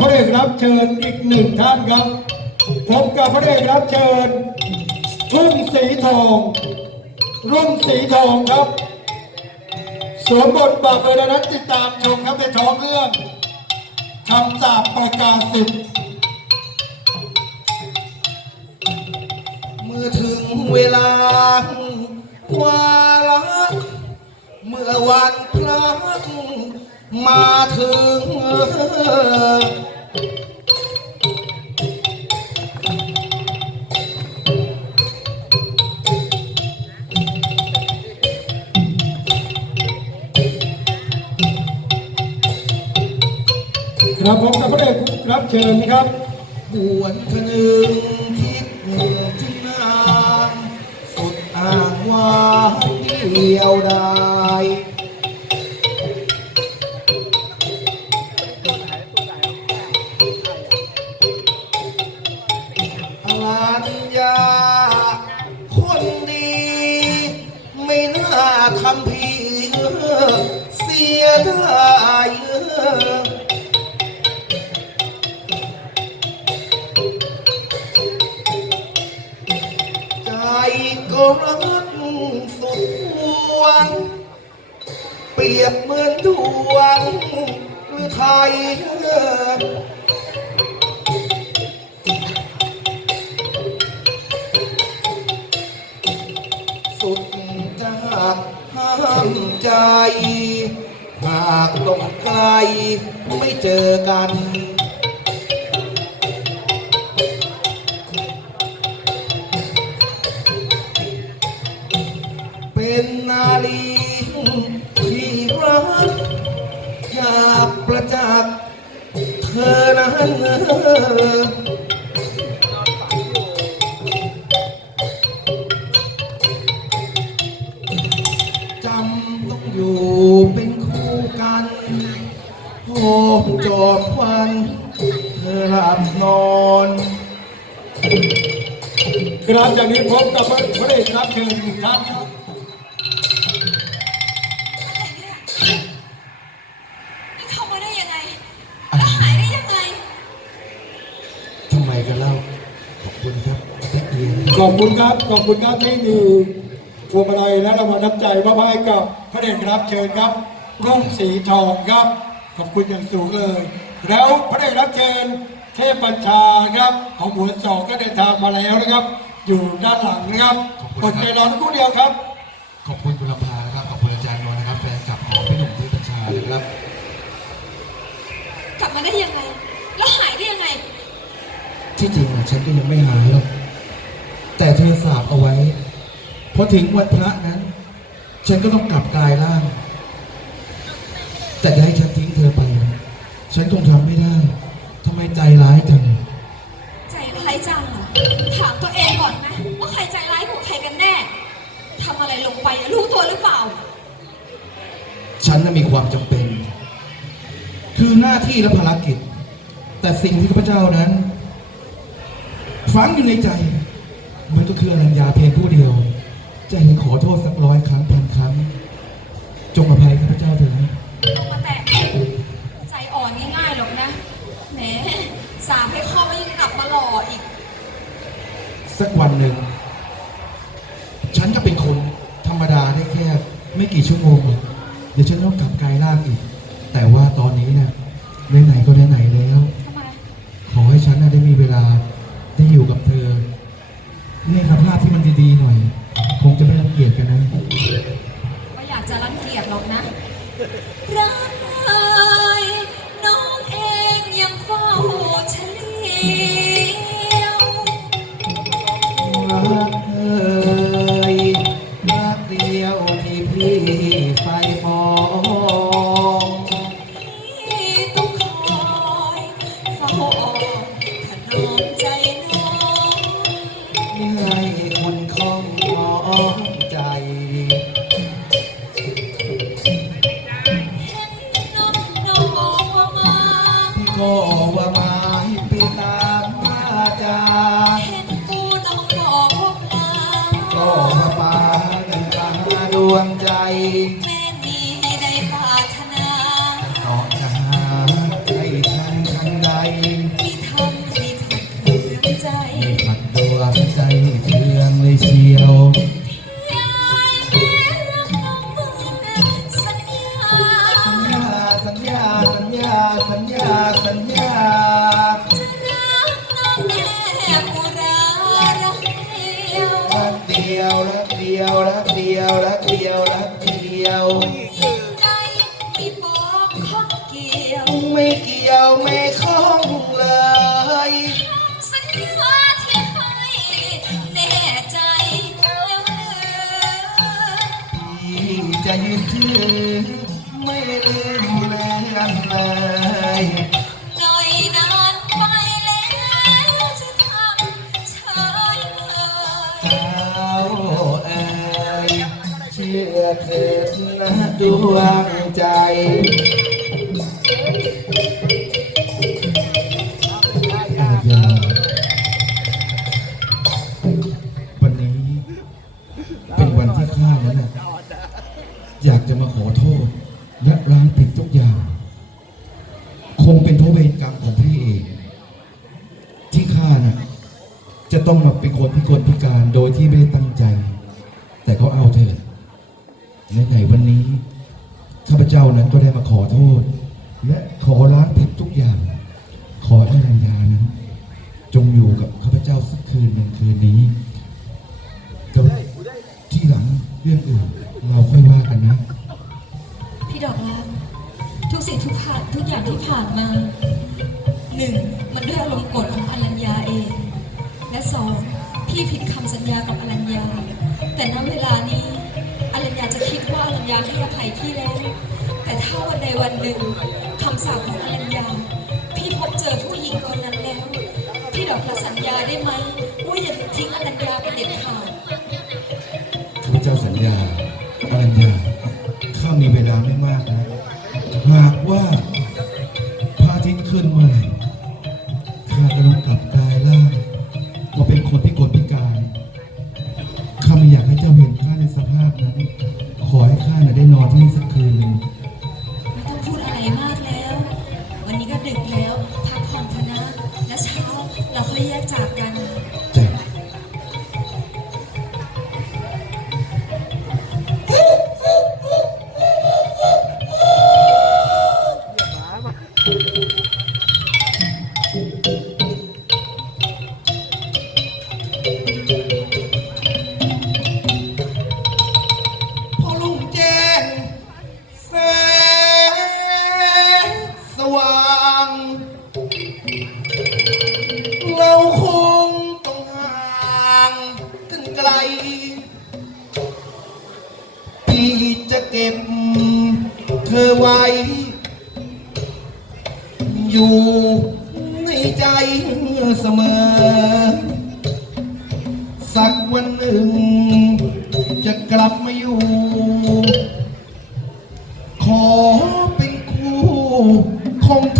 พระเอกรับเชิญอีกหนึ่งท่านครับพบกับพระเอกรับเชิญทุ่งสีทอง รุ่งสีทองครับสวมบทบาทโดยนั้นติดตามชมครับในท้องเรื่องคำสาปประกาศสิทธิ์เมื่อถึงเวลาวาระเมื่อวันพระ มาถึงครับพบกับพระเอกรับเชิญครับบวนคนึงคิดถึงนางสุดอ่างว่าเดียวได้ ทำพีเสียดายใจก็รักสุดหวง เปรียบเหมือนดวงหรือไทยามใจ หากต้องไกลไม่เจอกัน เป็นนาลีที่รักอยากประจักษ์เธอนั้น มจอมควันเธอหลับนอนครับจากนี้พบกับพระเอกรับเชิญอีกท่านครับนี่เข้ามาได้ยังไงแล้วหายได้ยังไงทำไมกันเล่าขอบคุณครับแป๊กเดียวขอบคุณครับขอบคุณครับที่มีพวงมาลัยและรางวัลน้ำใจมอบให้กับพระเดชรับเชิญครับรุ่งสีทองครับ ขอบคุณอย่างสูงเลย แล้วพระเดชรับเชิญเทพบัญชาครับของหมวดสองก็เดินทางมาแล้วนะครับ อยู่ด้านหลังนะครับกดใจรอสักครู่เดียวครับ ขอบคุณคุณลำพานะครับขอบคุณอาจารย์นนท์นะครับแฟนคลับของพี่หนุ่มพี่บัญชานะครับกลับมาได้ยังไง แล้วหายได้ยังไง ที่จริงอะฉันก็ยังไม่หายหรอกแต่เธอสาบเอาไว้พอถึงวันพระนั้น ฉันก็ต้องกลับกายร่าง แต่จะให้ฉันทิ้งเธอไป ฉันคงทำไม่ได้ทำไมใจร้ายจัง ใจร้ายจังอะถามตัวเองก่อนไหมว่าใครใจร้ายกว่าใครกันแน่ทำอะไรลงไปอะรู้ตัวหรือเปล่า ฉันน่ะมีความจำเป็น คือหน้าที่และภารกิจ แต่สิ่งที่ข้าพเจ้านั้น ฝังอยู่ในใจ มันก็คืออรัญญาเพียงผู้เดียว จะให้ขอโทษสักร้อยครั้งพันครั้ง จงอภัยข้าพเจ้าเถิดนะ สามให้ข้อไม่ยังกลับมาหล่ออีก สักวันหนึ่ง ฉันก็เป็นคนธรรมดาได้แค่ไม่กี่ชั่วโมงหรอกเดี๋ยวฉันต้องกลับกายร่างอีก แต่ว่าตอนนี้เนี่ยไหนๆก็ไหนๆแล้ว ทำไม ขอให้ฉันน่ะได้มีเวลาได้อยู่กับเธอในสภาพที่มันดีๆหน่อย คงจะไม่รังเกียจกันนะ ก็อยากจะรังเกียจหรอกนะ รัก ก็ว่าไม้ไปตามมาจาเห็นกูน้องบอกว่าปลาก็มาปากันตาดวงใจ ยวรักเดียวรักเดียวรักเดียวยิ่งใดมีปองข้องเกี่ยวไม่เกี่ยวไม่คล้อง อเถิดนะดวงใจ วันนี้เป็นวันที่ข้านั้นน่ะอยากจะมาขอโทษ และล้างผิดทุกอย่าง คงเป็นเพราะเวรกรรมของพี่เอง ที่ข้าน่ะจะต้องมาเป็นคนพิกลพิการโดยที่ไม่ได้ตั้งใจ แต่เขาเอาเถิดในไหนๆวันนี้ ข้าพเจ้า นั้นก็ได้มาขอโทษ และขอล้างผิดทุกอย่าง ขอให้นัญญานั้น จงอยู่กับข้าพเจ้าสักคืนหนึ่งคืนนี้กับที่หลังเรื่องอื่น เราค่อยว่ากันนะ พี่ดอกรักทุกสิ่งทุกผ่านทุกอย่างที่ผ่านมาหนึ่งมันด้วยอารมณ์โกรธของอรัญญาเอง และสองพี่ผิดคำสัญญากับอรัญญา แต่ณเวลานี้อรัญญาจะคิดว่าอรัญญาให้อภัยพี่แล้ว ถ้าวันใดวันหนึ่งคำสาปของอรัญญา พี่พบเจอผู้หญิงคนนั้นแล้ว พี่ดอกรักสัญญาได้ไหมว่าอย่าทิ้งอรัญญาเป็นเด็ดขาด สักวันหนึ่ง จะกลับมาอยู่ ขอเป็นคู่ของเธ